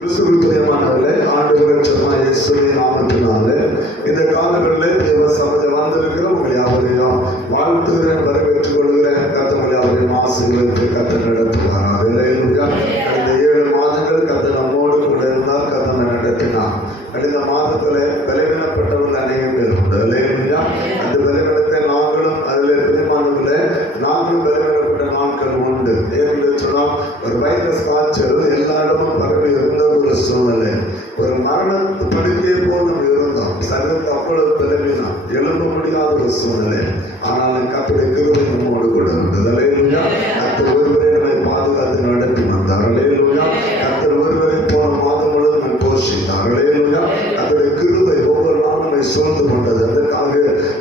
கிறிஸ்துவிற்குரியமானவர்களே, ஆண்டவரின் சொன்ன இயேசுவின் நாமத்தினாலே இந்த காலங்களில் தேவ சபையில் வந்திருக்கிற உங்கள் யாவரையும் வாழ்த்துகிறேன், வரவேற்றுக் கொள்கிறேன். கர்த்தர் யாவரையும் ஆசீர்வதித்து கர்த்தர் நடத்துவாராக. கடந்த 7 மாதங்கள் கர்த்தர் நம்மோடு கூட இருந்தால், கர்த்தர் நடத்தினார். கடந்த மாதத்தில் பலவீனப்பட்டவர்கள் அநேகம் பேர் உண்டு. அந்த பலவீனத்தை நாங்களும் அதில் பிரியமானவர்களே, நாங்களும் பலவீனப்பட்ட நாட்கள் உண்டு. ஏன்னு சொன்னால், ஒரு வைரஸ் காய்ச்சல் எல்லா இடமும் பரவி இருந்த ஒரு சூழ்நிலை, ஒரு மரண படுக்கையை போல் நம்ம இருந்தோம். சரீரத்தை அவ்வளவு பலவீனம், எழும்ப முடியாத ஒரு சூழ்நிலை. ஆனால் கர்த்தருடைய கிருபை நம்மோடு கூட இருந்தது. கர்த்தர் ஒருவரை நம்மை பாதுகாத்து நடத்தி வந்தார். கர்த்தர் ஒருவரை போன மாதம் முழுவதும் போஷித்தார். கர்த்தருடைய கிருபை ஒவ்வொரு நாளும் நம்மை சூழ்ந்து கொண்டது. அதற்காக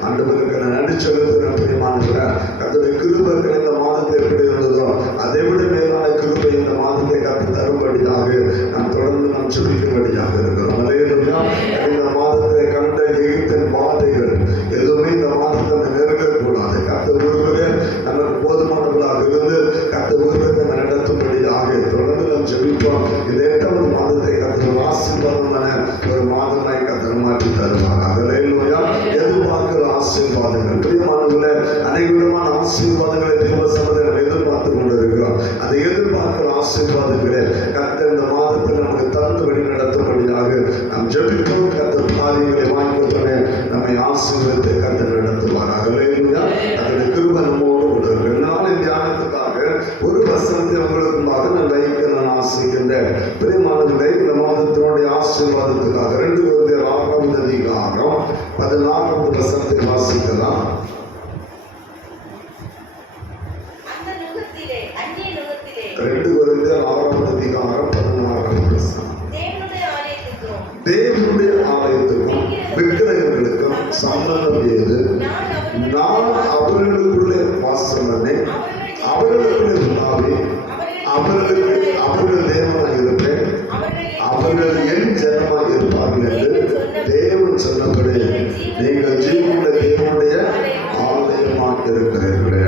ஆண்டவருக்கு நான் நன்றி செலுத்துகிறேன். பிரியமானவர்களே, கர்த்தருடைய கிருபை இந்த மாதத்தை எப்படி இருந்ததோ அதை விட மேலான கிருபை இந்த மாதத்தை கர்த்தர் தரும்படியாக நாம் தொடர்ந்து நாம் சொல்லிக்கும்படியாக இருக்கிறோம். இந்த மாதத்தை கண்ட எகிப்தின் வாதைகள் எதுவுமே இந்த மாதத்தை நம்ம நெருங்கக்கூடாது. கர்த்தர் ஒருவரே நமக்கு போதுமானவர்களாக இருந்து கர்த்தர் ஒருவரை நடத்தும்படியாக தொடர்ந்து நாம் ஜெபிப்போம். இந்த 8வது மாதத்தை கர்த்தர் ஆசீர்வாதமான ஒரு மாதமாய் கர்த்தர் மாற்றி தருவார். எதிர்பார்க்கிற ஆசீர்வாதங்கள், பிரியமானவர்களே, அனைவருமான ஆசீர்வாதங்களை தேவ சபையில் எதிர்பார்த்து கொண்டிருக்கிறோம். அதை எதிர்பார்க்கிற ஆசீர்வாதங்களே கர்த்தர் இந்த மாதத்தில் நமக்கு தந்து வழி நடத்தும்படியாக நாம் ஜெபிப்போம். கர்த்தர் காரியங்களை வாங்கிக்கொண்டே நம்மை ஆசீர்வதித்து கர்த்தர் நடத்துவாராக. அதனுடைய கிருபை நம்மோடு கொண்டிருக்கிற நாளின் தியானத்துக்காக ஒரு வசனத்தை உங்களுக்கு நான் வைக்க நான் ஆசைக்கின்றேன். பிரியமானவர்களே, இந்த மாதத்தினுடைய ஆசீர்வாதத்துக்காக 2 Corinthians 6வது அதிகாரம் 14வது வசனத்தை வாசிக்கலாம். 2 Corinthians 6வது அதிகாரம் 14வது வசனம். தேவனுடைய ஆலயத்துக்கும் விக்கிரகங்களுக்கும் சம்பந்தம் ஏது? நான் அவர்களுக்குள்ளே வாசம் பண்ணி அவர்களுக்குள்ளே உண்டாவி அவர்கள் தேவனாக இருப்பேன், அவர்கள் என் ஜனமாக இருப்பார்கள் என்று தேவன் சொன்னபடி நீங்கள் ஜீவனுடைய தேவனுடைய ஆலயமாக இருக்கிறீர்களே.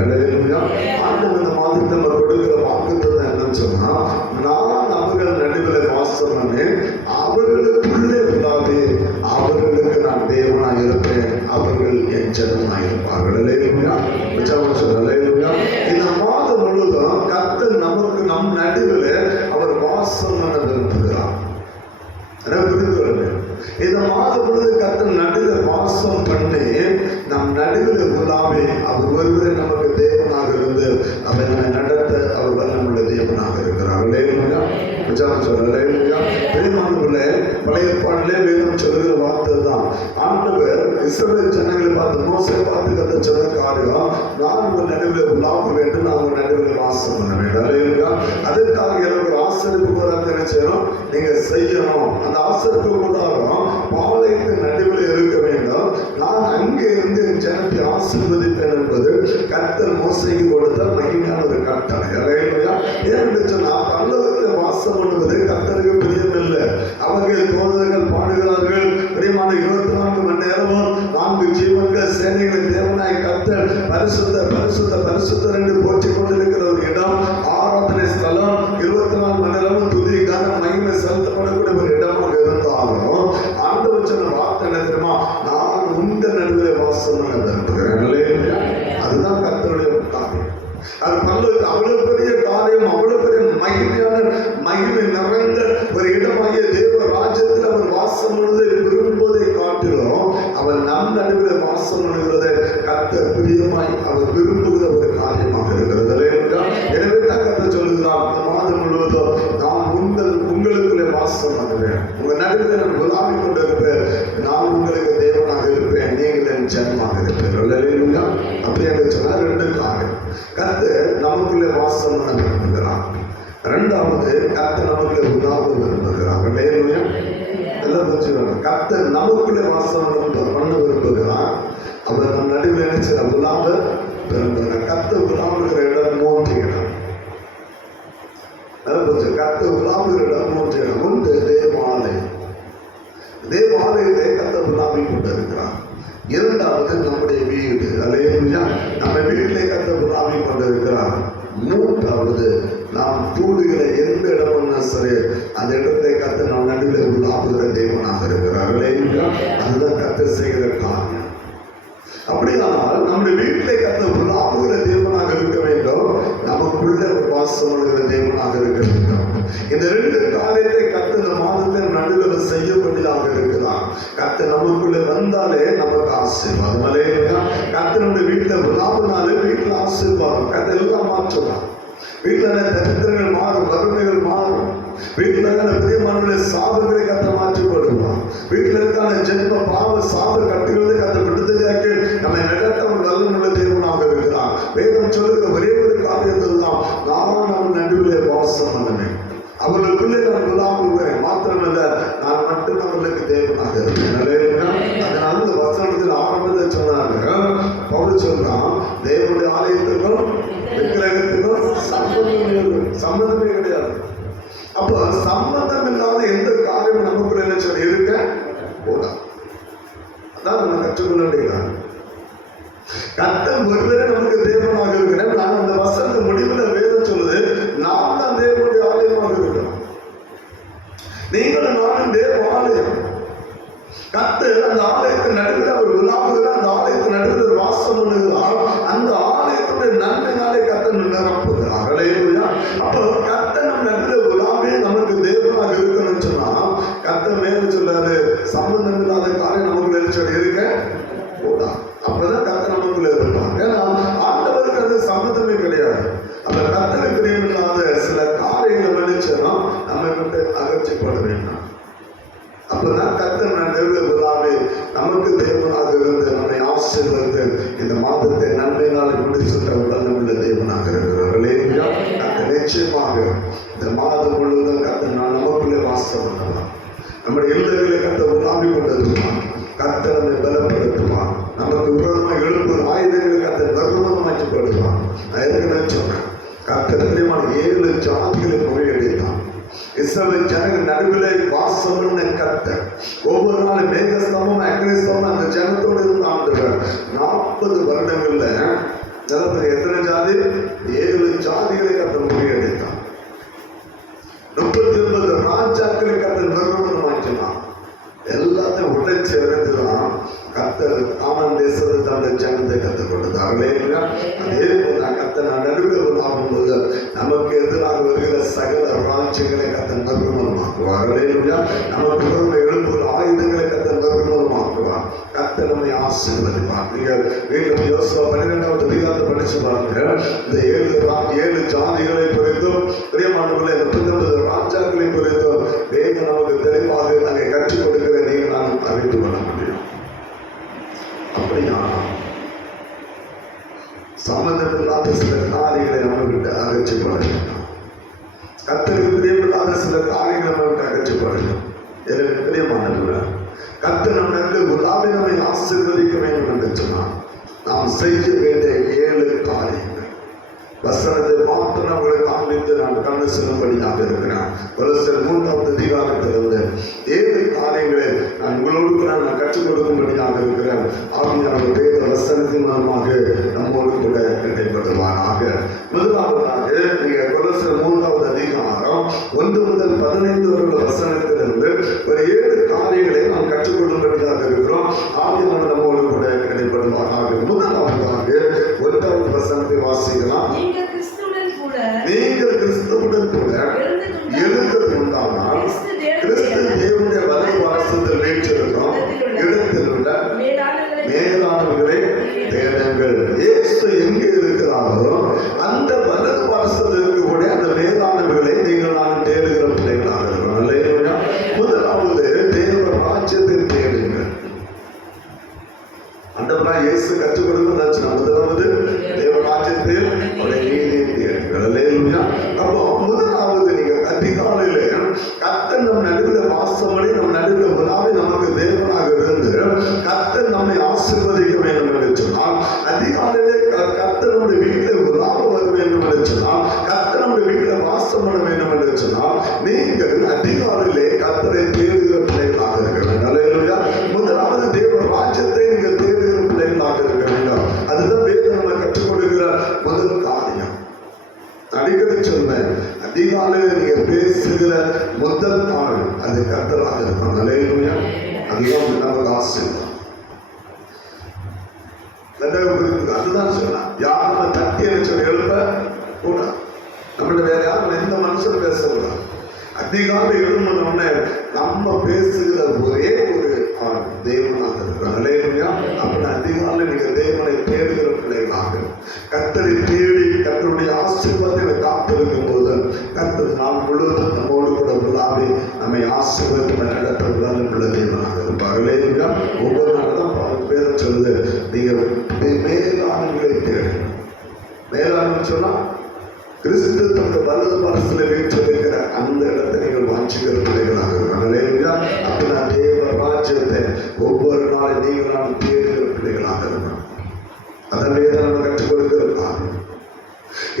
ஆண்டவர் இந்த மாதத்தை நம்ம கொடுக்கிற வாக்குத்தத்தம் என்னன்னு சொன்னா, நான் அவர்கள் நடுவில் வாசம் பண்ணி அவர்களுக்குள்ளே உண்டாவி அவர்களுக்கு நான் தேவனாக இருப்பேன், அவர்கள் என் ஜனமாக இருப்பார்கள். இந்த மாதம் முழுவதும் கர்த்தர் நமக்கு நம் நடுவில் அவர் வாசம் பண்ண விரும்புகிறார். இந்த மாதம் முழுவது கர்த்தர் நடுவில் வாசம் பண்ணி நம் நடுவில் உள்ளாமே அவர் ஒருவரை நமக்கு தேவனாக இருந்து அவரை நம்மை நடத்த அவர் வல்லமுள்ள தேவனாக இருக்கிறார். பெருமானவர்களே, பழைய ஏற்பாட்டிலே வேதம் சொல்லுகிற வார்த்தை தான். ஆண்டவர் இஸ்ரவேல் ஜனங்களை பார்த்து, மோசே பார்த்து கர்த்தர் சொன்ன காரியம், நான் உங்கள் நடுவில் உலாவ வேண்டும், நான் உங்கள் நடுவில் வாசம் பண்ண வேண்டும். அதற்காக எனக்கு ஆசரிப்பு கூடாது செய்யணும், நீங்க செய்யணும். அந்த ஆசரிப்பு கூடாரம் பாளையத்தின் நடுவில் இருக்க வேண்டும். நான் அங்கே இருந்து என் ஜனத்தை ஆசீர்வதிப்பேன் என்பது கர்த்தர் மோசேக்கு கொடுத்த மகிமையான ஒரு கட்டளை. ஏன்னு சொன்னா, பல்லவத்தில் வாசம் பண்ணுவது கர்த்தருக்கு பிரியமில்லை. அவர்கள் தோழர்கள் பாடுகிறார்கள், பிரியமான 24 மணி நேரமும் 4 ஜீவன்கள் சேனைகளை தேவனாய் கர்த்தர் பரிசுத்த பரிசுத்த பரிசுத்தர் என்று போற்றிக் கொண்டிருக்கிற ஒரு இடம், ஆராதனை ஸ்தலம், 24 மணி நேரமும் துதி கான மகிமை செலுத்தப்படக்கூடிய ஒரு இடமாக இருந்தாலும் ஆண்டவர் சொன்ன வார்த்தை என்ன தெரியுமா? நான் உங்க நடுவில் வாசம் பண்ண விரும்புகிறேன். அதுதான் கர்த்தருடைய காரியம். அது பல்லவத்தில் அவ்வளவு பெரிய காரியம், அவ்வளவு பெரிய மகிமையான மகிமை நிறைந்த ஒரு இடமாகிய தேவ ராஜ்யத்தில் அவர் வாசம் பண்ணுவதை விரும்புவதை காட்டிலும் அவர் நம் நடுவில் வாசம் பண்ணுகிறதை கர்த்தர் பிரியமாய் அவர் விரும்புகிற ஒரு காரியமாக இருக்கிறது. எனவே தான் கர்த்தர் சொல்லுகிறார், இந்த மாதம் முழுவதும் நான் உங்களுக்குள்ளே வாசம் பண்ணுவேன், உங்க நடுவில் நான் உலாவி கொண்டு இருப்பேன், நான் உங்களுக்கு தேவனாக இருப்பேன், நீங்கள் என் ஜனமாக இருப்பீர்கள். அப்படி என்று சொன்னால் 2 காரியம். கர்த்தர் நமக்குள்ளே வாசம் பண்ண விரும்புகிறார். 2வது, கர்த்தர் நமக்குள்ளே உலாவ விரும்புகிறார். எல்லாம் புரிஞ்சுக்கணும். கர்த்தர் நமக்குள்ளே வாசம் பண்ண விரும்புகிறார். அவர் நம் நடுவில் நினைச்சு உலாவ விரும்புகிறார். கர்த்தர் உலாவுகிற இடம் 3 இடம். கர்த்தர் உலாவுகிற இடம் 3 இடம். ஒன்று தேவாலயம். தேவாலயத்தை கர்த்தர் உலாவி கொண்டிருக்கிறார். 2வது நம்முடைய வீடு. நம்ம வீட்டிலே கர்த்தர் உலாவி கொண்டிருக்கிறார். 3வது நாம் கூடுகிற எந்த இடம்னா சரி அந்த இடத்தை கர்த்தர் கர்த்தர் நம் நடுவில் உள்ளாகுகிற தேவனாக இருக்கிறார்களே. அதுதான் கர்த்தர் செய்கிற காரியம். அப்படியானால் நம்முடைய வீட்டிலே கர்த்தர் உள்ளாகுகிற தேவனாக இருக்க வேண்டும், நமக்குள்ள வாசம் பண்ணுகிற தேவனாக இருக்க வேண்டும். இந்த ரெண்டு காரியத்தை கர்த்தர் இந்த மாதத்தில் நடுவில் செய்யப்பட்டதாக இருக்கிறார். கர்த்தர் நமக்குள்ள வந்தாலே நமக்கு ஆசீர்வாதம். கர்த்தர் நம்முடைய வீட்டில் உள்ளாகுனாலே வீட்டில் ஆசீர்வாதம். கர்த்தர் எல்லாம் மாற்றலாம். வீட்டில் தரித்திரங்கள் மாறும், வறுமைகள் மாறும். வீட்டில் பெரிய மனுடைய சாபங்களை கர்த்தர் மாற்றி போடுவான். வீட்டில் இருக்கான ஜென்ம பாவ சாப கட்டுகளை கர்த்தர் விடுதலையாக்கி நம்மை நடத்த ஒரு நல்ல தேவனாக இருக்கிறார். வேதம் சொல்லுகிற ஒரே ஒரு காரியத்தில் தான், நான் நம்ம நடுவிலே வாசம் பண்ணுவேன், அவர்களுக்குள்ளே நான் குலாமுவேன், மாத்திரமல்ல நான் மட்டும் அவர்களுக்கு தேவனாக இருப்பேன். அதனால இந்த வசனத்தில் ஆரம்பத்தில் சொன்னாங்க, பவுல் சொல்றான், தேவனுடைய ஆலயத்துக்கும் விக்கிரகத்துக்கும் சம்பந்தமே கிடையாது. அப்போ சம்பந்தம் இல்லாத எந்த காரியம் நமக்குள்ள என்ன சொல்லி இருக்க கூடாது. அதான் நம்ம கற்றுக்கொள்ள வேண்டியதான். கர்த்தர் ஒருவரே நமக்கு தேவனாக இருக்கிறேன். நான் அந்த வசந்த முடிவில் வேதம் சொல்லுது, நாம் தான் தேவனுடைய ஆலயமாக இருக்கிறோம். நீங்களும் நானும் தேவ ஆலயம். கர்த்தர் அந்த ஆலயத்தின் நடுவில் அவர் விழாவுகிறார். அந்த ஆலயத்தின் நடுவில் வாசம் பண்ணுகிறார். அந்த ஆலயத்துடைய நன்மையினாலே கர்த்தர் நிரப்புகிறார். அப்போ கர்த்தர் நம் நடுவில் விழாவே நமக்கு தேவனாக இருக்கணும்னு சொன்னா, கர்த்தர் மேல சொல்லாரு, சம்பந்தம் இல்லாத காரியம் நமக்குள்ள இருக்க கூடாது. அப்பதான் கர்த்தர் நமக்குள்ள இருப்பாங்க. ஏன்னா ஆண்டவருக்கு அது சம்பந்தமே கிடையாது. அந்த கர்த்தருக்கு பிரியமில்லாத சில காரியங்களை நினைச்சோம் நம்ம விட்டு அகற்றப்பட வேண்டாம். அப்பதான் கர்த்தர் நடுவிலாவே நமக்கு தேவனாக இருந்து நம்மை ஆசீர்வதித்து இந்த மாதத்தை நன்மையினாலே முடிச்சுட்ட உள்ள தேவனாக இருக்கிறார்களே. கர்த்தர் நிச்சயமாக இந்த மாதம் முழுவதும் கர்த்தர் நமக்குள்ளே வாசம் பண்ணலாம். நம்முடைய இல்லங்களை கர்த்தர் உலாவி கொண்டிருப்பான். கர்த்தர் நம்மை பலப்படுத்துவான். நமக்கு விரோதமாக எழுப்பும் ஆயுதங்களை கர்த்தர் நிர்மூலமாக்கப்படுவான். நான் ஏற்கனவே சொன்னேன், கர்த்தர் 7 ஜாதிகளை முறையடித்தான். இஸ்ரவேல் ஜனங்கள் நடுவிலே வாசம் பண்ண கர்த்தர் ஒவ்வொரு நாளும் மேகஸ்தமும் அக்னிஸ்தமும் அந்த ஜனத்தோடு இருந்து ஆண்டவர் 40 வருடங்கள்ல எத்தனை ஜாதி? 7 ஜாதிகளை கர்த்தர் முறையடித்தான். 39 ராஜாக்களை கர்த்தர் நிர்மூலமாக்கினான். எல்லாத்தையும் உடைச்சு அறிந்துதான் கர்த்தர் ஆமன் தேசத்தை தன்னுடைய ஜனத்தை கற்றுக் கொடுத்தார்களே. அதே போல கர்த்தர் நடுவில் ஆகும்போது நமக்கு எதிராக வருகிற சகல ராஜ்யங்களை கர்த்தர் நிர்மூலமாக்குவார்களே. நமக்கு விரும்ப எழுப்புகிற ஆயுதங்களை கர்த்தர் நிர்மூலமாக்குவார். கர்த்தர் நம்மை ஆசீர்வதிப்பார். நீங்கள் வீட்டில் யோசுவா 12வது அதிகாரத்தை படிச்சு பாருங்க. இந்த 7 ஜாதிகளை குறித்தும் பிரியமானவர்களை 39 ராஜாக்களை குறித்தும் வேதம் நமக்கு தெளிவாக நாங்கள் கற்றுக் கொடுக்கிற நீங்கள் நான் அறிந்து கொள்ள முடியும். அப்படியா சம்பந்தமில்லாத சில காரியங்களை நம்ம விட்டு அகற்றப்பட வேண்டும். கர்த்தருக்கு பிரியமில்லாத சில காரியங்களை நம்ம விட்டு அகற்றப்பட வேண்டும். எனக்கு பிரியமானவர்கள், கர்த்தர் நம்மளுக்கு உலாவை நம்மை ஆசீர்வதிக்க வேண்டும் என்று சொன்னால் நாம் செய்ய வேண்டிய 7 காரியங்கள். வசனத்தை மாத்திரம் அவர்களை காண்பித்து நான் கண்டு செல்லும்படியாக இருக்கிறேன். கொலோசியர் 3வது அதிகாரத்திலிருந்து 7 காரியங்களை நான் உங்களோடு நான் கற்றுக் கொடுக்கும்படியாக இருக்கிறேன். ஆவியானவர் வேத வசனத்தின் மூலமாக நம்மோடு கூட இடைப்படுவாராக. முதலாவதாக நீங்க கொலோசியர் 3வது அதிகாரம் 1 முதல் 15 வரை வசனத்திலிருந்து ஒரு 7 காரியங்களை நாம் கற்றுக் கொடுக்கும்படியாக இருக்கிறோம். ஆவியானவர் நம்மோடு கூட இடைப்படுவாராக. முதலாவதாக 1வது வசனத்தை வாசிக்கலாம். நீங்கள் கிறிஸ்துவுடன் கூட எழுந்தது உண்டானால் கிறிஸ்து தேவனுடைய வலது வாசத்தில் வீற்றிருக்கும் இடத்தில் உள்ள மேலானவர்களை தேடுங்கள். இயேசு எங்கே இருக்கிறாரோ அந்த வலது வாசல் இருக்கக்கூடிய அந்த மேலானவர்களை நீங்கள் நான் தேடுகிற பிள்ளைகளாக இருக்கிறோம். முதலாவது தேவ ராஜ்யத்தை தேடுங்கள். அந்த இயேசு கற்றுக் கொடுக்க முதலாவது தேவ ராஜ்யத்தில் அவருடைய நீதியை தேடுங்கள். அப்போ முதலாவது நீங்க அதிகாலையில கர்த்தர் நம் நடுவில் வாசம் பண்ணி நம் நடுவில் உலாவி நமக்கு தேவனாக இருந்து கர்த்தர் நம்மை ஆசீர்வதிக்க வேண்டும் என்று சொன்னால், அதிகாலையிலே கர்த்தர் நம்முடைய வீட்டில் உலாவ வர வேண்டும் என்று சொன்னால், கர்த்தர் நம்முடைய வீட்டில் வாசம் பண்ண வேண்டும் என்று சொன்னால், நீங்கள் அதிகாலையிலே கர்த்தரை தேடுகிற பிள்ளைகளாக இருக்க வேண்டும். முதலாவது தேவ ராஜ்யத்தை நீங்கள் தேடுகிற பிள்ளைகளாக இருக்க வேண்டும். அதுதான் வேதம் நம்ம கற்றுக் கொடுக்கிற முதல் காரியம். அடிக்கடி சொன்னேன், அதிகாலையில் நீங்க பேசுகிற முதல் நாள் அது கர்த்தராக இருக்கும். அல்லேலூயா. அதுதான் நமக்கு ஆசை. அதுதான் சொன்னா யார் நம்ம தட்டி சொல்லி எழுப்ப கூடாது. நம்மகிட்ட வேற யாரும் எந்த மனுஷன் பேசக்கூடாது. அதிகாலை எழுந்தோடனே நம்ம பேசுகிற ஒரே ஒரு தேவனாக இருக்கிறார். அல்லேலூயா. அப்ப அதிகாலை நீங்க தேவனை தேடுகிற பிள்ளைகளாக கர்த்தரை தேடி கர்த்தருடைய ஆசீர்வாதத்தை காத்திருக்கும் போது கர்த்தர் நாள் முழுவதும் நம்மோடு கூட விழாவி நம்மை ஆசீர்வாதத்தை நடத்த உள்ள தேவனாக இருப்பார். அல்லேலூயா. ஒவ்வொரு நாளும் பேரை சொல்லுது, நீங்க மேலாண்மைகளை தேடணும். மேலாண்மை சொன்னா கிறிஸ்து தமது வலது பாரத்தில் வீற்றிருக்கிற அந்த இடத்தை நீங்கள் வாஞ்சிக்கிற பிள்ளைகளாக இருக்கிறாங்க. அப்படின்னா தேவ ராஜ்யத்தை ஒவ்வொரு நாளும் நீங்கள் நான் தேடுகிற பிள்ளைகளாக இருக்கணும். அதவே தான் நம்ம கற்றுக் கொடுக்கிற காரணம்.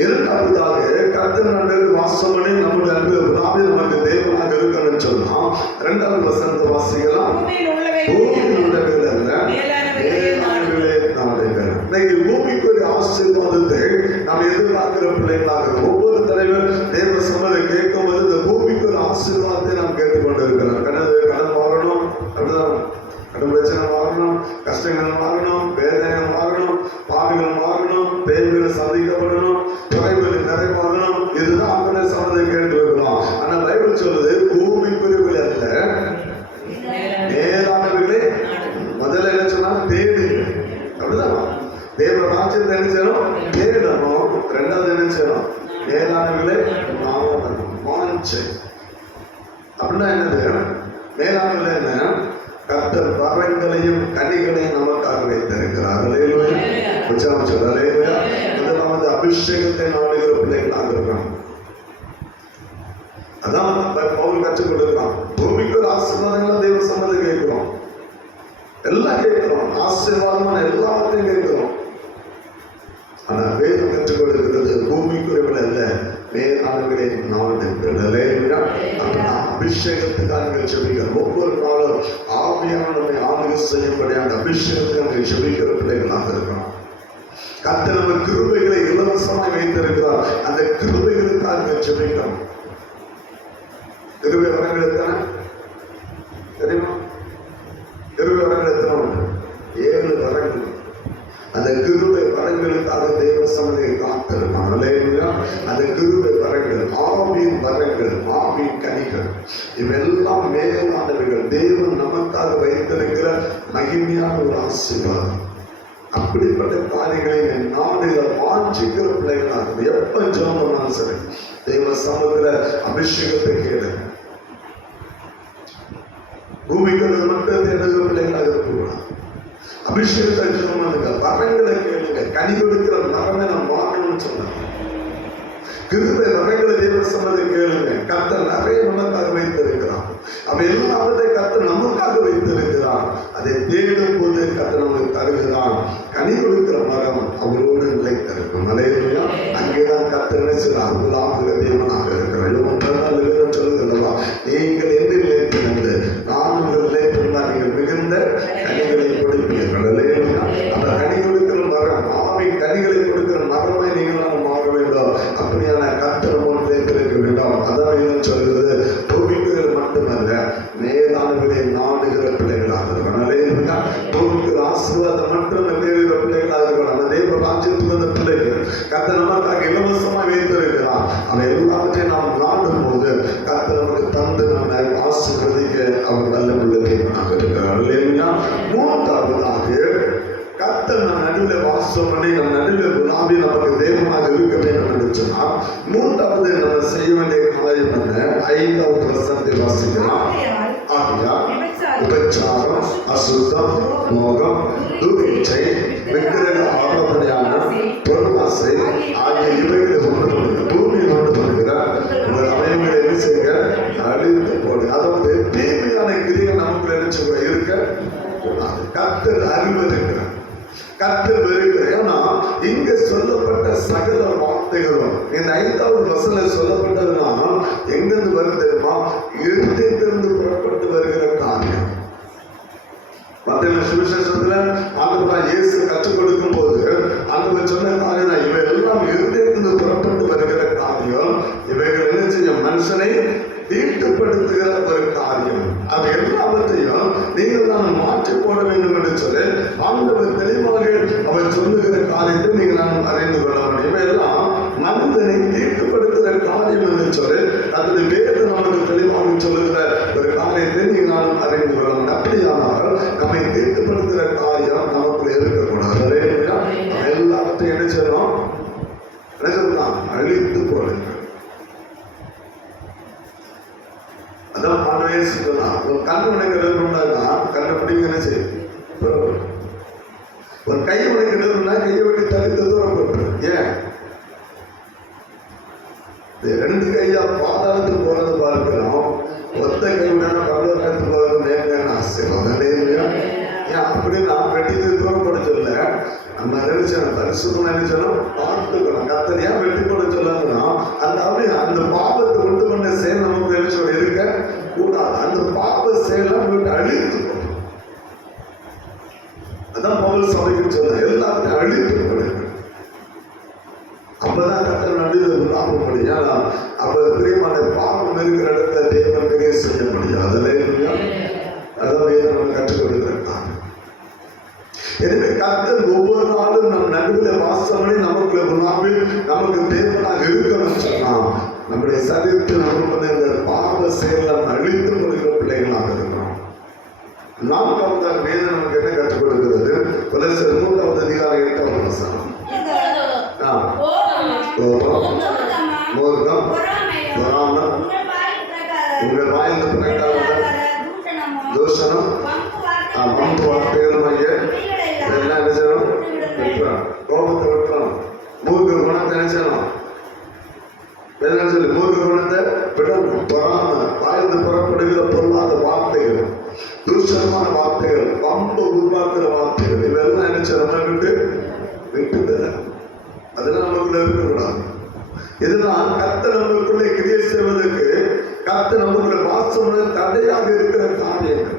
இரண்டாவதாக கர்த்தர் நடுவில் வாசம் பண்ணி நம்முடைய அன்பு நமக்கு தேவனாக இருக்கணும்னு சொன்னா இரண்டாவது வசனத்தை வாசிக்கலாம். இன்னைக்கு பூமிக்கு ஒரு ஆசீர்வாதத்தை நாம் எதிர்பார்க்கிற பிள்ளைகளாக ஒவ்வொரு தலைவர் தேவ சம்மதை கேட்கும் போது இந்த பூமிக்கு ஒரு ஆசீர்வாதத்தை நாம் கேட்டுக்கொண்டு இருக்கிறோம். கடன் மாறணும், அப்படிதான் கடன் பிரச்சனை மாறணும், கஷ்டங்கள் மாறணும், வேதனைகள் மாறணும், பாடுகள் மாறணும், தேவைகள் சந்திக்கப்படணும், குறைவுகள் நிறைவாகணும். இதுதான் அவங்க சம்மதை கேட்டு இருக்கிறோம். ஆனா பைபிள் சொல்லுது பூமிக்குரியவில் அல்ல மேலானவர்களே முதல்ல என்ன சொன்னா தேடு. அப்படிதான் தேவ ராஜ்யத்தை என்ன செய்யணும்? தேடணும். ரெண்டாவது என்ன செய்யணும்? மேலானவர்களே வாஞ்சை. அப்படின்னா என்னது? மேலானவர்கள் என்ன? கர்த்தர் வரங்களையும் கனிகளையும் நமக்காக வைத்திருக்கிறார். முதலாவது அபிஷேகத்தை நாடுகிற பிள்ளைகளாக இருக்கிறோம். அதான் பவுல் கற்றுக் கொடுக்கிறான். பூமிக்கு ஒரு ஆசீர்வாதங்கள் தேவ சம்மதை கேட்கிறோம், எல்லாம் கேட்கிறோம், ஆசீர்வாதமான எல்லாத்தையும் கேட்கிறோம். ஆனா வேதம் கற்றுக் கொடுக்கிறது பூமிக்குரியவர்கள் அல்ல மேலானவர்களை நாடுங்கள். அபிஷேகத்துக்காக செபிக்கிறோம். ஒவ்வொரு நாளும் ஆவியான நம்மை ஆளுகை செய்யும்படியாக அபிஷேகத்துக்காக செபிக்கிற பிள்ளைகளாக இருக்கிறோம். கர்த்தர் நம்ம கிருபைகளை இலவசமாய் வைத்திருக்கிறார். அந்த கிருபைகளுக்காக செபிக்கிறோம். கிருபை வரங்கள் எத்தனை தெரியுமா? கிருபை வரங்கள் எத்தனை உண்டு? 7 வரங்கள். அந்த கிருபை வரங்களுக்காக தேவ சமதியை காத்திருக்கான். அந்த கிருபை வரங்கள், ஆவியின் வரங்கள், ஆவியின் கனிகள், இவெல்லாம் மேலானவைகள். தேவன் நமக்காக வைத்திருக்கிற மகிமையான ஒரு ஆசீர்வாதம். அப்படிப்பட்ட காரியங்களை நாடுகளை வாஞ்சிக்கிற பிள்ளைகளாக எப்ப ஜெபம் பண்ணாலும் சரி தேவ சமூகத்துல அபிஷேகத்தை கேளு. பூமிக்கு மட்டும் தேடுகிற பிள்ளைகளாக இருக்கக்கூடாது. அபிஷேகத்தை சொல்லுங்க, வரங்களை கேளுங்க. கனி கொடுக்கிற மரமே நம்ம வாங்கணும்னு சொன்னாங்க. கிருபை வரங்களை தேவ சமூகத்தை கேளுங்க. கர்த்தர் நிறைய நமக்காக வைத்திருக்கிறார். அவ எல்லாவற்றை கர்த்தர் நமக்காக வைத்திருக்கிறார். அதை தேடும் போது கர்த்தர் நமக்கு தருகிறான். கனி கொடுக்கிற மரம் அவரோடு நிலைத்திருக்கும். அல்லேலூயா. அங்கேதான் கர்த்தர் நினைச்சார் உலாகிற தேவனாக இருக்கிறார். சொல்லுகிறவா, நீங்கள் என்று நிலைத்திருந்து நான் உங்கள் நிலைத்திருந்தால் நீங்கள் மிகுந்த கனிகளை கொடுப்பீர்கள். அல்லேலூயா. அந்த கனி கொடுக்கிற மரம், ஆவின் கனிகளை கொடுக்கிற மரமை நீங்கள் மாற வேண்டும். அப்படியான கர்த்தர் நிலைத்திருக்க வேண்டும். அதான் என்ன சொல்கிறது? பூமிக்குகள் மட்டுமல்ல மேலானவர்களை நாடுகிற பிள்ளைகளாக இருக்கணும். அல்லேலூயா. பூமிக்கு ஆசீர்வாதம் மட்டும் தேடுகிற பிள்ளைகளாக இருக்கணும். அந்த தேவ ராஜ்யத்துக்கு வந்த பிள்ளைகள் கர்த்தர் நமக்காக இலவசமாக வைத்திருக்கிறார். அதை எல்லாவற்றையும் நாம் நாடும் போது கர்த்தர் நமக்கு தந்து நம்மை ஆசீர்வதிக்க அவர் நல்ல உள்ள தேவனாக இருக்கிறார். அல்லேலூயா. மூன்றாவதாக கர்த்தர் நம் நடுவில் வாசம் பண்ணி நம் நடுவில் குலாபி நமக்கு தேவனாக இருக்க வேண்டும் என்று சொன்னால் மூன்றாவது நம்ம செய்ய வேண்டிய காரியம் என்ன? 5வது வசனத்தை வாசிக்கலாம். ஆகையால் விபச்சாரம், அசுத்தம், மோகம், துர்ச்சை, விக்கிரக ஆராதனையான பொருளாசை ஆகிய இவைகளை பூமியில் கொண்டு வருகிற உங்கள் அவயங்களை என்ன செய்ய அழித்து போடு. அதாவது தீமையான கிரிகள் நமக்கு நினைச்சு இருக்க கர்த்தர் அறிவதற்கிறார். கர்த்தர் வெறுக்கிறார். ஏன்னா இங்க சொல்லப்பட்ட சகல வார்த்தைகளும் இந்த 5வது வசனத்தில் சொல்லப்பட்டதுன்னா எங்கிருந்து வருது தெரியுமா? இருதயத்திலிருந்து புறப்பட்டு வருகிற காரியம். மத்திய சுவிசேஷத்துல ஆண்டவர் இயேசு கற்றுக் கொடுக்கும் போது ஆண்டவர் சொன்ன காரியம் இவை எல்லாம் இருதயத்திலிருந்து புறப்பட்டு வருகிற காரியம். இவைகள் என்ன செய்யும்? மனுஷனை ஈட்டுப்படுத்துகிற ஒரு காரியம். அது எல்லாவற்றையும் நீங்கள் தான் மாற்றி போட வேண்டும் என்று சொல்லி ஆண்டவர் தெளிவாக அவர் சொல்லுகிற காரியத்தை நீங்கள் நான் அறிந்து கொள்ள முடியும். இவையெல்லாம் மனிதனை ஈட்டுப்படுத்துகிற காரியம் என்று சொல்லி அதனுடைய வேறு நமக்கு தெளிவாக சொல்லுகிற ஒரு காரியத்தை நீங்கள் நான் அறிந்து கொள்ள முடியும். அப்படியானால் நம்மை ஈட்டுப்படுத்துகிற காரியம் நமக்குள்ள இருக்கக்கூடாது. எல்லாவற்றையும் என்ன செய்யணும்? என்ன சொல்லலாம்? அழித்து போடுங்கள். அதான் பாடவே சொல்லலாம். ஒரு கண் உனக்கு எழுதணும்னா கண்டுபிடிங்க என்ன செய்யும்? ஒரு கை உனக்கு எழுதணும்னா கையை விட்டு தடுத்து தூரம் போட்டு. ஏன்? ரெண்டு கையா பாதாளத்துக்கு போறது பார்க்கிறோம். ஒத்த கை விட பல்லவரத்து போறது நேர்மையான ஆசை. ஏன் அப்படின்னா வெட்டி தூரம் போட சொல்ல நம்ம நினைச்சோம் பரிசுத்தம் நினைச்சோம் பார்த்துக்கணும். கத்தனையா வெட்டி போட சொல்லணும்னா அந்த பாவத்தை உண்டு பண்ண செயல் நமக்கு நினைச்சோம் இருக்க கூடாது. அந்த பாவ செயலாம் போட்டு அழித்து போடும். அதான் பவுல் சபைக்கு சொன்ன எல்லாத்தையும் அழித்து போடுங்க. அப்பதான் கத்தர் நடுவில் லாப முடியும். அப்ப பிரியமான பாவம் இருக்கிற இடத்துல தேவன் பெரிய செய்ய முடியாது. அதான் நம்ம கற்றுக் கொடுக்கிறாங்க. எனவே கர்த்தர் ஒவ்வொரு நாளும் நம் நடுவில் வாசம் பண்ணி நமக்குள்ள குணாவில் நமக்கு தேவனாக இருக்கணும்னு சொன்னா நம்முடைய சரீரத்தில் நமக்கு இந்த பாவ செயல் நம்ம அழித்து கொள்கிற பிள்ளைகளாக இருக்கிறோம். 4வது வேதம் நமக்கு என்ன கற்றுக் கொடுக்கிறது? கொலோசியர் 3வது அதிகாரம் 8வது வசனம். மூர்க்கம், பொறாமை, உங்கள் வாயில் பிரகாரம் தூஷணம், வம்பு வார்த்தைகள் மைய எல்லாம் என்ன செய்யணும்? வெற்றணும். கோபத்தை வெற்றணும். மூர்க்க குணத்தை என்ன செய்யணும்? சொல்லி மூர்க்க குணத்தை விடணும். பொறாமை, வாயிலிருந்து புறப்படுகிற பொருளாத வார்த்தைகள், தூஷணமான வார்த்தைகள், வம்பு உருவாக்குற வார்த்தைகள், இவெல்லாம் என்ன செய்யணும்? விட்டு அதெல்லாம் நமக்குள்ள இருக்கக்கூடாது. இதெல்லாம் கர்த்தர் நமக்குள்ளே கிரியை செய்வதற்கு கர்த்தர் நமக்குள்ள வாசம் தடையாக இருக்கிற காரியங்கள்.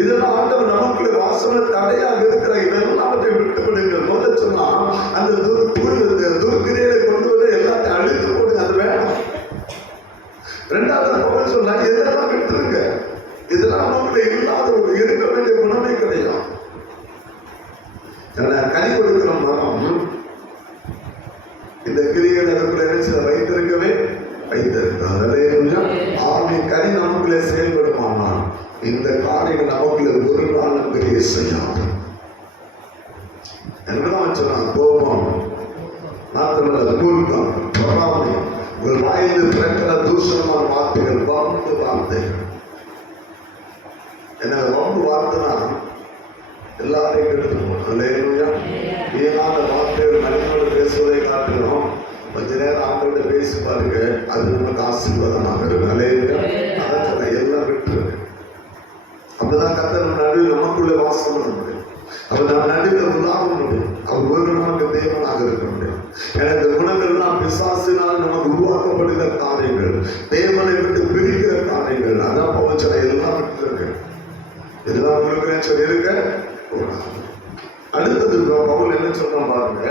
இதெல்லாம் ஆண்டவர் நமக்குள்ள வாசனை தடையாக இருக்கிற இதெல்லாம் அவற்றை விட்டுவிடுங்கள். முதல்ல சொன்னா அந்த துர்க்கிரியை கொண்டு வந்து எல்லாத்தையும் அழித்து போடுங்க. அது வேணும். 2வது சொன்னா இதெல்லாம் விட்டுருங்க. இதெல்லாம் நமக்குள்ள இல்லாத ஒரு இருக்க வேண்டிய குணமே கிடையாது. கனி கொடுக்கிற மரம் இந்த கிரியை நமக்குள்ள வைத்திருக்கவே வைத்திருக்கிறார். ஆவி கனி நமக்குள்ளே செயல்படுமானால் இந்த காரியம் நமக்குள்ள ஒரு நாள் கிரியை செய்யாது. என்னதான் சொன்னான்? கோபம், மூர்க்கம், பொறாமை, உங்கள் வாயில் பிறக்கிற தூஷணமான வார்த்தைகள், வம்பு வார்த்தைகள். என்ன வம்பு வார்த்தைனா எல்லாரையும் எடுத்துக்கணும். வீணான வார்த்தைகள் மனிதனோடு பேசுவதை காட்டிலும் கொஞ்ச நேரம் ஆண்டோட பேசி பாருங்க. அது நமக்கு ஆசீர்வாதமாக இருக்கும். அதான் சொன்ன எல்லாம் விட்டுருக்கு. அப்பதான் கர்த்தர் நடுவில் நமக்குள்ள வாசம் பண்ண முடியும். அவர் நம்ம நடுவில் உலாக முடியும். அவர் ஒரு நமக்கு தேவனாக இருக்க முடியும். எனக்கு குணங்கள்லாம் பிசாசினால் நமக்கு உருவாக்கப்படுகிற காரியங்கள், தேவனை விட்டு பிரிக்கிற காரியங்கள். அதான் பவச்சனை எல்லாம் விட்டு இருக்கு. இதெல்லாம் உங்களுக்கு சொல்லி இருக்க. அடுத்தது பவுல் என்ன சொல்றான் பாருங்க.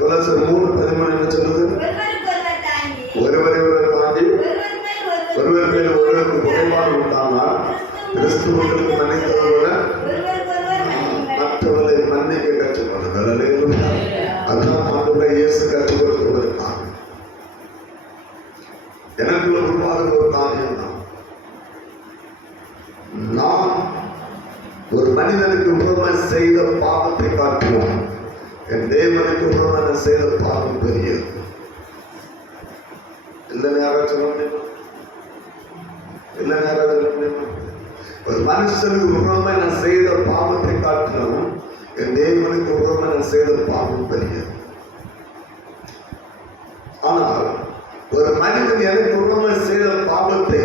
கொலோசியர் 3:13 என்ன சொல்லுது? ஒருவரை தாண்டி ஒருவர் மேல் ஒருவருக்கு குறைபாடு உண்டானால் கிறிஸ்துவர்களுக்கு மன்னித்தவரை மற்றவர்களை மன்னிக்க கற்றுக்கொள்ளுங்கள். அதுதான் ஆண்டவராகிய இயேசு கற்றுக் கொடுத்ததற்காக எனக்குள்ள உருவாகிற ஒரு காரியம் தான். நான் ஒரு மனிதனுக்கு உறவை செய்த பாவத்தை காட்டுவோம். என் தேவனுக்கு உறவை செய்த பாவம் பெரியது. இல்லைன்னு யாராவது சொல்ல முடியுமா? இல்லைன்னு யாராவது சொல்ல முடியுமா? ஒரு மனுஷனுக்கு உறவை நான் செய்த பாவத்தை காட்டினோம். என் தேவனுக்கு உறவை நான் செய்த பாவம் பெரியது. ஆனால் ஒரு மனிதன் எனக்கு உறவை செய்த பாவத்தை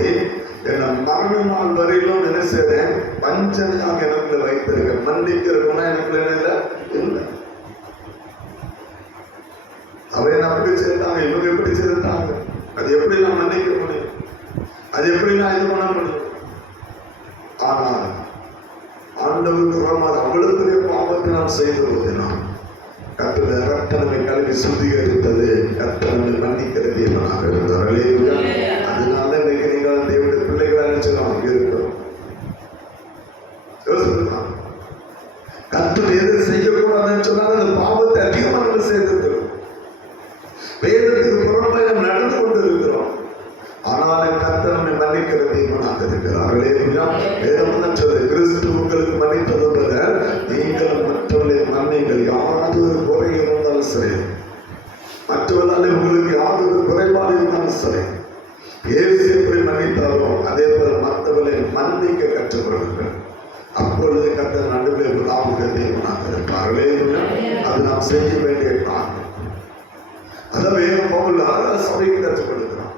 என்ன மரண நாள் வரையிலும் என்ன செய்றேன்? பஞ்சனையாக எனக்குள்ள வைத்திருக்கேன். மன்னிக்கிற குணம் எனக்குள்ள இல்லை. அவன் என்ன அப்படி செய்தாங்க, இவங்க எப்படி செய்தாங்க, அது எப்படி நான் மன்னிக்க முடியும்? அது எப்படி நான் இது பண்ண முடியும்? ஆனால் ஆண்டவருக்கு உரமாக அவ்வளவு பெரிய பாவத்தை நான் செய்து போதினான். கர்த்தர் இரத்தனமை கல்வி சுத்திகரித்தது. கர்த்தர் தேவனாக இருந்தார். அல்லேலூயா. அதனால இன்னைக்கு நீங்கள் தேவனுடைய பிள்ளைகளா நினைச்சுக்கலாம் இருக்கிறோம். யோசிக்கலாம். கர்த்தர் எது செய்யக்கூடாதுன்னு சொன்னால் அந்த பாவத்தை அதிகமாக நம்ம சேர்த்துக்கிறோம். வேதத்துக்கு புறம்பாக நம்ம நடந்து கொண்டு இருக்கிறோம். ஆனாலும் கர்த்தர் நம்மை மன்னிக்கிற தேவனாக இருக்கிறார். அல்லேலூயா. வேதம் என்ன சொல்லுது? கிறிஸ்து உங்களுக்கு மன்னித்தது போல நீங்கள் மற்றவர்களை மன்னிங்கள். யாராவது ஒரு குறை இருந்தாலும் சரி, மற்றவர்களால் உங்களுக்கு யாதொரு குறைபாடு இருந்தாலும் சரி, இயேசு எப்படி மன்னித்தாரோ அதே போல மற்றவர்களை மன்னிக்க கற்றுக்கொள்ளுங்கள். அப்பொழுது கர்த்தர் நடுவில் விழாவுக தேவனாக இருப்பார். அல்லேலூயா. அது நாம் செய்ய வேண்டிய காரணம். அதான் வேணும் பவுல் சபைக்கு கற்றுக் கொடுக்கிறான்.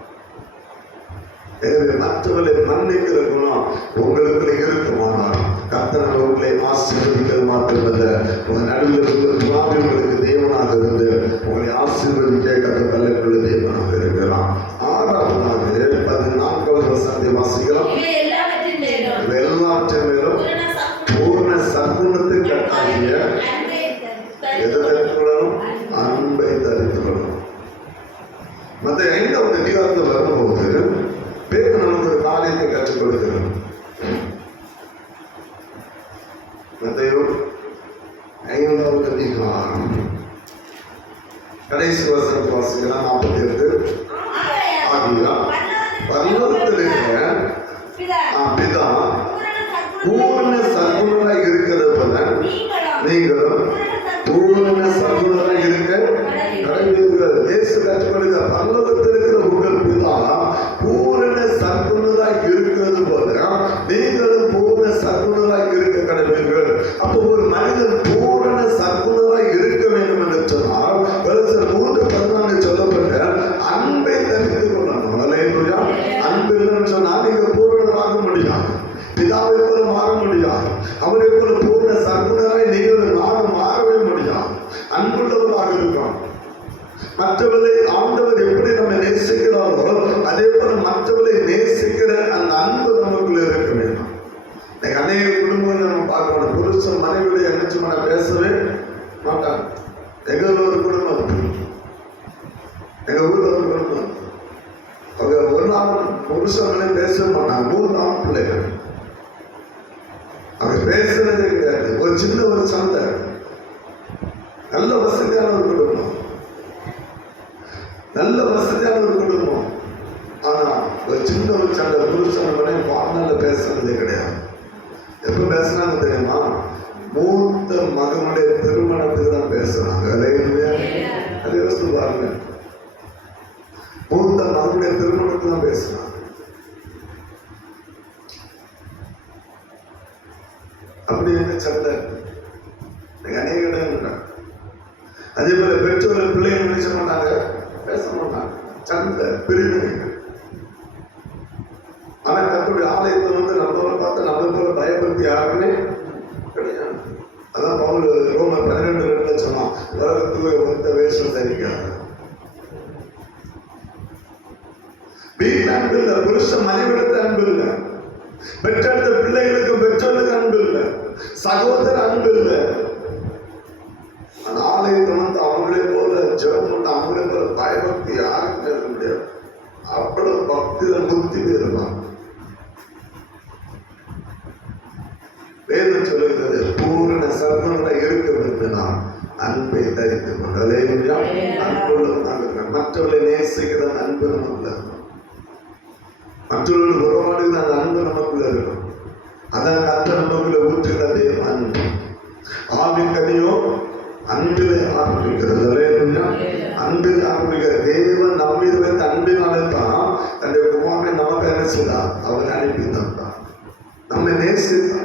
எனவே மற்றவர்களை மன்னிக்கிற குணம் உங்களுக்கு இருக்குமானால் கர்த்தர் உங்களை ஆசீர்வதிக்க மாத்திரமல்ல, உங்க நடுவில் உங்களுக்கு தேவனாக இருந்து உங்களை ஆசீர்வதிக்க கர்த்தர் வல்லமையுள்ள தேவனாக இருக்கிறான். ஆறாவதாக 14வது வசனத்தை வாசிக்கலாம். எல்லாவற்றின் மேலும் பூர்ண சற்குணத்துக்கு கட்டாகிய எதை தரித்துக்கொள்ளணும்? அன்பை தரித்துக்கொள்ளணும். மற்ற 5வது அதிகாரத்தில் வரும்போது பேர் நமக்கு ஒரு காரியத்தை கற்றுக் கொடுக்கிறது. மத்தேயு 5வது அதிகாரம் கடைசி வசனத்தை வாசிக்கலாம். 48 ஆகியால் பரலோகத்தில் இருக்கிற பிதா பூர்ண சற்குணராய் இருக்கிறது போல நீங்களும் பூர்ண சற்குணராய் இருக்க கடவுள். இயேசு கற்றுக் கொடுக்க பரலோகத்தில் இருக்கிற உங்கள் பிதா பூரண சற்குணராய் இருக்கிறது போல நீங்களும் பூர்ண சற்குணராய் இருக்க கடவுள்கள். அப்போ ஒரு மனிதன் பூரண சற்குணராய் இருக்க வேண்டும் என்று சொன்னால் 3:14 சொல்லப்பட்ட அன்பை தரித்துக் கொள்ளணும். அல்லேலூயா. அன்பு இல்லைன்னு சொன்னால் நீங்க பூரணமாக முடியாது, பிதாவை போல மாற முடியாது, அவரை போல பூர்ண சற்குணராய் நீங்கள் நானும் மாறவே முடியாது. அன்புள்ளவராக இருக்கிறோம். மற்றவர்களை ஆண்டவர் எப்படி நம்ம நேசிக்கிறாரோ அதே போல மற்றவர்களை நேசிக்கிற அந்த அன்பு நமக்குள்ள இருக்க வேண்டும். அநேக குடும்பங்கள் நம்ம பார்க்கணும். புருஷன் மனைவியுடைய நினைச்சு பேசவே மாட்டாங்க. எங்க ஒரு குடும்பம், எங்க ஊர்ல ஒரு குடும்பம், அவங்க ஒரு நாள் புருஷங்களே பேசவே மாட்டாங்க. 3 நாள் பிள்ளைகள், அவங்க பேசுறதே கிடையாது. ஒரு சின்ன ஒரு சண்டை, நல்ல வசதியான ஒரு குடும்பம், நல்ல வசதியான ஒரு குடும்பம். ஆனா ஒரு சின்ன ஒரு சண்டை, புருஷனோட வாழ்நாள்ல பேசுறதே கிடையாது. எப்ப பேசுனாங்க தெரியுமா? மூத்த மகனுடைய திருமணத்துக்கு தான் பேசுறாங்க. அது யோசித்து பாருங்க. மூத்த மகனுடைய திருமணத்துக்கு தான் பேசுறாங்க. அப்படி என்ன சண்டை அநேக இடம். அதே போல பெற்றோர்கள் பிள்ளைகள் நினைச்ச மாட்டாங்க, பேச மாட்டாங்க, சண்டை பிரிவினை. ஆனா கர்த்தருடைய ஆலயத்தை நம்மளை பார்த்து நம்ம போல பயபக்தி யாருமே கிடையாது. அதான் பவுல் ரோமர் 12:2 சொன்னான், உலகத்துக்கு ஒத்த வேஷம் தரிக்காது. வீட்டு அன்பு இல்லை, புருஷன் மனைவிடத்து அன்பு இல்லை, பெற்றெடுத்த பிள்ளைகளுக்கு பெற்றோருக்கு அன்பு இல்லை, சகோதர அன்பு இல்லை. அந்த ஆலயத்தை அவங்களே போல ஜெபம் பண்ண, அவங்களே போல பயபக்தி யாருக்குமே இருக்க முடியாது. அவ்வளவு பக்தியில முத்தி போயிருப்பாங்க. வேதம் சொல்லுகிறது பூரண சர்வனை இருக்க விரும்பினால் அன்பை தரித்துக் கொண்டு அன்புள்ள மற்றவர்களை நேசிக்கிற அன்பு நமக்குள்ள இருக்கும். மற்றவர்கள் உறவாடுகிற அந்த அன்பு நமக்குள்ள இருக்கும். அதான் கர்த்தர் நமக்குள்ள ஊற்றுகிற தேவ அன்பு. ஆவின் கனியோ அன்பிலே ஆரம்பிக்கிறது. அன்பில் ஆரம்பிக்கிற தேவன் நம்மீது வைத்த அன்பினாலே தான் தன்னுடைய குமாரனை நமக்கு என்ன செய்தார்? அவர் அனுப்பி தந்தார். நம்மை நேசித்தார்.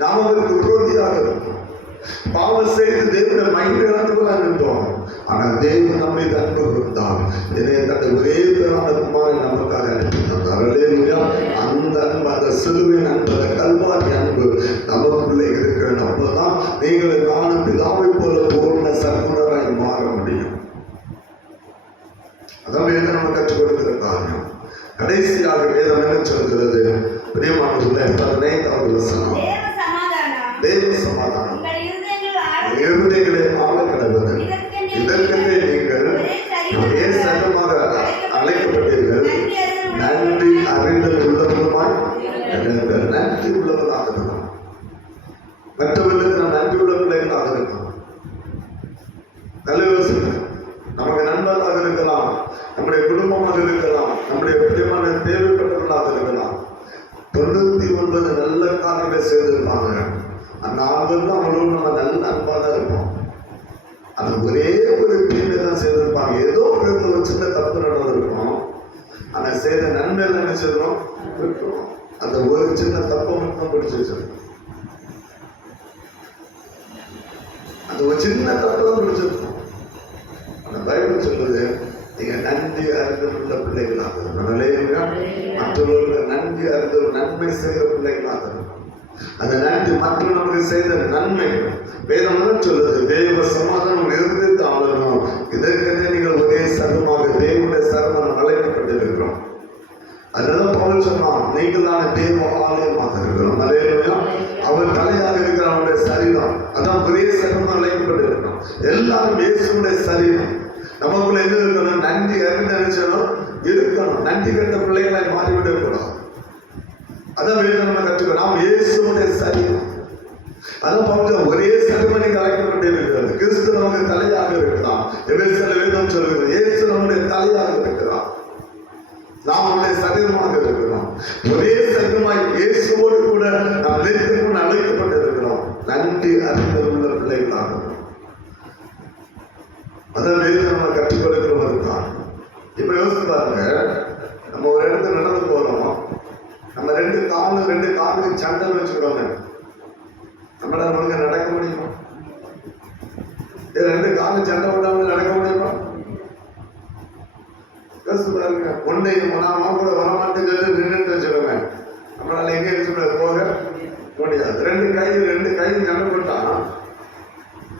நாம் அவருக்கு விரோதியாக இருந்தோம், பாவம் செய்து தேவனை மகிழ்ச்சியாக இருந்தோம். ஆனால் தேவன் நம்மை அன்பு கொடுத்தார். இதை தன்னுடைய ஒரே பேரான குமாரை நமக்காக அனுப்பி தந்தார். அந்த அன்பு, அந்த சிலுவையின் அன்பு, அந்த கல்வாரி அன்பு நமக்குள்ளே இருக்கிற அப்பதான் நீங்கள் காணும் பிதாவை போல பூர்ண சர்க்குணராய் மாற முடியும். அதான் வேதம் நம்ம கற்றுக் கொடுக்கிற காரியம். கடைசியாக வேதம் என்ன சொல்கிறது? பிரியமானவர்களே, 15வது வசனம், தேவ சமாதானம் இருதயங்களை ஆள கடவுள். இதற்கென்றே நீங்கள் ஒரே சட்டமாக குடும்பமாக இருக்கலாம், நம்முடைய பிரியமான தேவைப்பட்டவர்களாக இருக்கலாம். 99 நல்ல காரியங்களை செய்திருப்பாங்க. அந்த ஆண்கள் அவங்களோட நம்ம நல்ல அன்பா தான் இருப்போம். அது ஒரே ஒரு தீமை தான் செய்திருப்பாங்க. ஏதோ ஒரு சின்ன தப்பு நடந்திருக்கும். ஆனா செய்த நன்மை எல்லாம் என்ன செய்யணும்? அந்த ஒரு சின்ன தப்பை மட்டும் பிடிச்சு வச்சிருக்கோம். அந்த ஒரு சின்ன தப்பு தான் பிடிச்சிருக்கோம். அந்த பைபிள் சொல்லுது, நீங்க நன்றி அறிந்துள்ள பிள்ளைகளாக இருக்கணும். மற்றவர்களுக்கு நன்றி அறிந்து நன்மை செய்கிற பிள்ளைகளாக இருக்கணும். அந்த நன்றி மற்றும் நமக்கு செய்த நன்மை வேதம் சொல்லுது, தேவ சமாதானம் இருந்து ஆளணும். இதற்கென நீங்கள் ஒரே சர்வமாக தேவனுடைய சர்வம் அழைக்கப்பட்டிருக்கிறோம். அதனால பவுல் சொன்னான், நீங்கள் தானே தேவ ஆலயமாக இருக்கிறோம். அல்லேலூயா. அவர் தலையாக இருக்கிற அவருடைய சரீரம், அதான் ஒரே சர்வம் அழைக்கப்பட்டிருக்கிறோம். எல்லாரும் இயேசுடைய சரீரம். நமக்குள்ள என்ன இருக்கணும்? நன்றி அறிந்து நினைச்சணும் இருக்கணும். நன்றி கட்ட பிள்ளைகளை மாறிவிடக் கூடாது. அதான் வேதம் நம்ம கற்றுக்கணும். நாம் இயேசுடைய சரீரம். அதான் பார்த்து ஒரே சர்வனை அழைக்கப்பட்டிருக்கிறது. கிறிஸ்து நமக்கு தலையாக இருக்கலாம். எபேசியர் வேதம் சொல்கிறது, இயேசு நம்முடைய தலையாக இருக்கிறார். நாம் அவருடைய சரீரமாக இருக்கிறோம். ஒரே சரீரமாய் இயேசுவோடு கூட நாம் நிலைத்து அழைக்கப்பட்டிருக்கிறோம். நன்றி அறிந்துள்ள பிள்ளைகளாக. அதான் வேதம் நம்ம கற்றுக் கொடுக்கிறவங்க தான். இப்ப யோசித்து பாருங்க, நம்ம ஒரு இடத்துல நடந்து போறோம், நம்ம ரெண்டு காலுக்கு சண்டை வச்சுக்கிறோங்க. நம்மளால ஒழுங்க நடக்க முடியுமா? ரெண்டு காலு சண்டை விடாம நடக்க முடியுமா? யோசித்து பாருங்க. ஒண்ணு நான் கூட வரமாட்டேன்னு நின்றுட்டு வச்சுக்கோங்க, நம்மளால எங்க இருக்கு போக முடியாது. ரெண்டு கை சண்டை போட்டா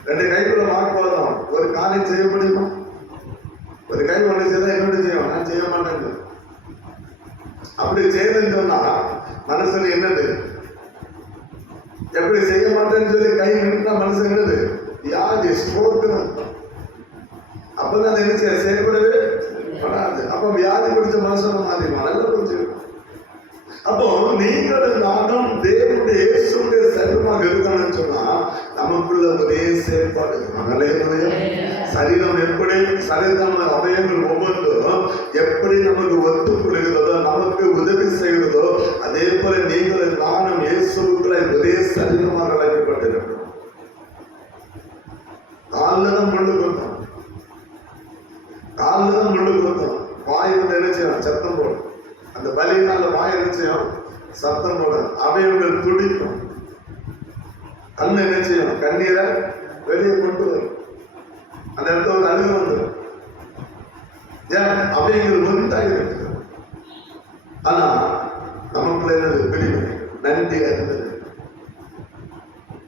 ரெண்டு கைக்குள்ள வாக்கு போதும். ஒரு காரியம் செய்ய முடியுமா? ஒரு கை ஒண்ணு செய்தா இன்னொன்று செய்யும். நான் செய்ய மாட்டேன். அப்படி செய்யணும்னு சொன்னா மனசுல என்னது? எப்படி செய்ய மாட்டேன்னு சொல்லி கை நின்றா மனசு என்னது? வியாதி, ஸ்ட்ரோக்கு. அப்பதான் என்ன செய்ய செயல்படவே வராது. அப்ப வியாதி பிடிச்ச மனசு மாறிடுவோம். நல்லா புரிஞ்சுக்கணும். அப்போ நீங்கள் நானும் தேவனுடைய இயேசுடைய சரீரமாக இருக்கணும்னு சொன்னா நமக்குள்ள ஒரே செயல்பாடு. சரீரம் எப்படி சரீரம் அவயங்கள் ஒவ்வொன்றும் எப்படி நமக்கு ஒத்துக்கொள்கிறதோ, நமக்கு உதவி செய்கிறதோ, அதே போல நீங்கள் நானும் இயேசுக்குள்ள ஒரே சரீரமாக அழைக்கப்பட்டிருக்கிறோம். காலில்தான் முள்ளு கொடுத்தோம், காலில்தான் முள்ளு கொடுத்தோம். வாய் வந்து என்ன செய்யணும்? சத்தம் போடும். அந்த பலியினால வாய் என்ன செய்யும்? சத்தம் போடும். அவயங்கள் துடிக்கும். கண்ணு என்ன செய்யும்? கண்ணீரை வெளியே கொண்டு வரும். அந்த இடத்துல ஒரு அழுகு வந்துடும். ஏன்? அவயங்கள் ஒன்றாக இருக்கு. ஆனா நமக்குள்ள என்னது? பிடிமை, நன்றி அறிந்தது.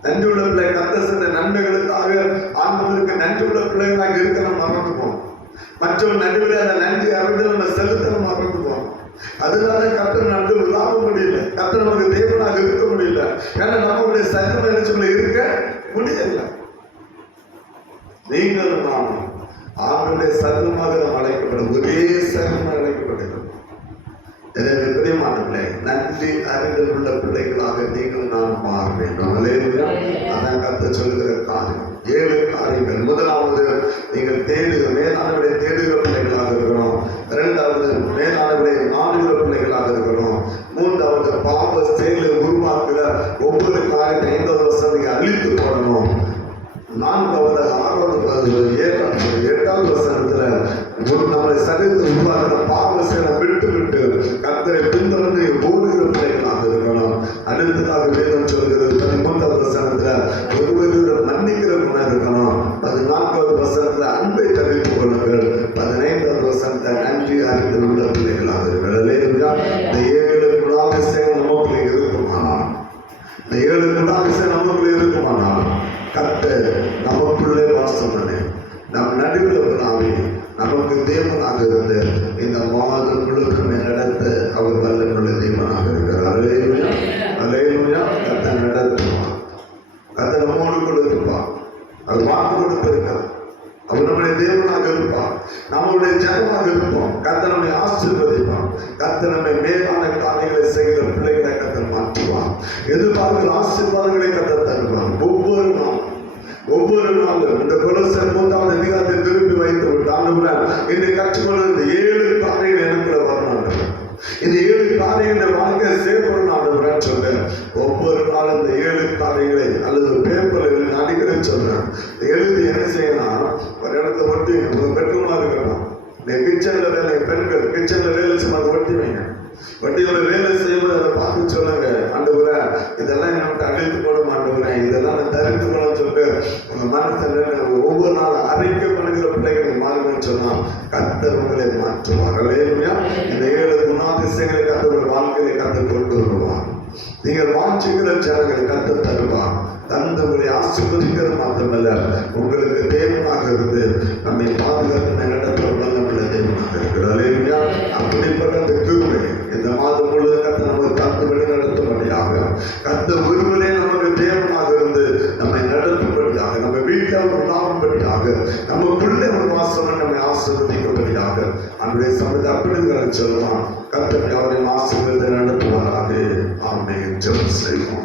நன்றி உள்ள பிள்ளை கர்த்தர் செய்த நன்மைகளுக்காக ஆண்டவருக்கு நன்றி உள்ள பிள்ளைகளாக இருக்க நம்ம மறந்து போனோம். மற்றொரு நன்றி அந்த நன்றி அறிந்து நம்ம செலுத்த நம்ம மறந்து போனோம். அதனால கர்த்தர் நன்றி விழாவ முடியல. கர்த்தர் நமக்கு தேவனாக இருக்க முடியல. ஏன்னா நம்மளுடைய சரீரம் என்ன இருக்க முடியல. நீங்கள் நானும் ஆண்டுடைய சரீரமாக நாம் அழைக்கப்படும். ஒரே சரீரமாக அழைக்கப்படுகிறோம். எனவே பிரியமானவர்களே, நன்றி அறிந்துள்ள பிள்ளைகளாக நீங்கள் நான் மாற வேண்டும். அதான் கர்த்தர் சொல்லுகிற காரியம். 7 காரியங்கள். முதலாவது, நீங்கள் மேலானவரை தேடுகிற பிள்ளைகளாக இருக்கிறோம். 2வது, மேலானவரை நாடுகிற பிள்ளைகளாக இருக்கிறோம். 3வது, பாவ செயலை உருவாக்குற ஒவ்வொரு காரியத்தை 5வது வசனத்தை அழித்து போடணும். 4வது, 6வது, 8வது வசனத்துல நம்மளை சரித்து உருவாக்குற பாவ செயலை விட்டு கர்த்தரை பின்தொடர்ந்து ஓடுகிற பிள்ளைகளாக இருக்கணும். அடுத்ததாக வேதம் சொல்கிறது 13வது வசனத்துல ஒருவருடன் மன்னிக்கிற குணம் இருக்கணும். 14வது வசனத்துல அன்பை தவிர்த்து கொள்ளுங்கள். 15வது வசனத்தை நன்றி அறிந்து உள்ள பிள்ளைகளாக இருக்கிறார். இந்த 7 குணாதிசயம் நமக்குள்ளே இருக்குமானால், இந்த 7 குணாதிசயம் நமக்குள்ளே இருக்குமானால் கர்த்தர் நமக்குள்ளே வாசம் பண்ணி நம் நடுவில் நமக்கு தேவனாக இருந்து இந்த மாதம் முழுக்க நடத்த அவர் வல்லமுள்ள தேவனாக இருக்கிறார். அல்லேலூயா. கர்த்தர் நடத்துவார். கர்த்தர் நம்மோடு கூட இருப்பார். அவர் வாக்கு கொடுத்திருக்கிறார். அவர் நம்முடைய தேவனாக இருப்பார். நம்முடைய ஜனமாக இருப்போம். கர்த்தர் நம்மை ஆசீர்வதிப்பார். கர்த்தர் நம்மை மேலான காரியங்களை செய்கிற பிள்ளைகளை கர்த்தர் மாற்றுவார். எதிர்பார்க்கிற ஆசீர்வாதங்களை கர்த்தர் தருவார். ஒவ்வொரு நாளும் இந்த கொலோசியர் 3வது அதிகாரத்தை திருப்பி வைத்து விட்டு ஆண்டவரே, இன்று கற்றுக்கொள்ள 7 காரியங்களை இந்த வாழ்க்கையை செயல்படணும் ஆண்டவரே சொல்றேன். ஒவ்வொரு நாளும் இந்த 7 காரியங்களை அல்லது பேப்பரில் அடிக்கிறேன்னு சொல்றேன். எழுதி என்ன செய்யலாம், ஒரு இடத்துல ஒட்டி பெட்ரூமா இருக்கணும். கிச்சன்ல வேலை, பெண்கள் கிச்சன்ல வேலை செய்ய ஒட்டி வைங்க. வட்டியோட வேலை செய்யும்போது அதை பார்த்து சொல்லுங்க, ஆண்டவரே இதெல்லாம் நம்மகிட்ட அழித்து போடும், ஆண்டவரே இதெல்லாம் நான் தரித்து போடணும்னு சொல்லிட்டு உங்க மனசுல ஒவ்வொரு நாள் அறிக்கை பண்ணுகிற பிள்ளைகளை மாறுங்கன்னு சொன்னா கர்த்தர் உங்களை மாற்றுவார். அல்லேலூயா. இந்த 7 குணாதிசயங்களை கர்த்தர் வாழ்க்கையை கர்த்தர் கொண்டு வருவார். நீங்கள் வாஞ்சிக்கிற ஜனங்களை கர்த்தர் தருவார். தந்து உங்களை ஆசீர்வதிக்கிறது மாத்திரமல்ல, உங்களுக்கு தேவனாக இருந்து நம்மை பாதுகாத்து நடத்துகிற வல்லமையுள்ள தேவனாக இருக்கிறார். அல்லேலூயா. அப்படிப்பட்ட அந்த கிருபை இந்த மாதம் முழுவதும் கர்த்தர் நமக்கு தந்து வழி நடத்தும்படியாக, கர்த்தர் ஒருவரே நமக்கு தேவனாக இருந்து நம்மை நடத்தும்படியாக, நம்ம வீட்டில் அவர் உலாவும்படியாக, நமக்குள்ளே ஒரு வாசனை நம்மை ஆசீர்வதிக்கும்படியாக அன்றைய சமயத்தை அப்படி சொல்லலாம். கர்த்தர் அவரை ஆசீர்வதித்து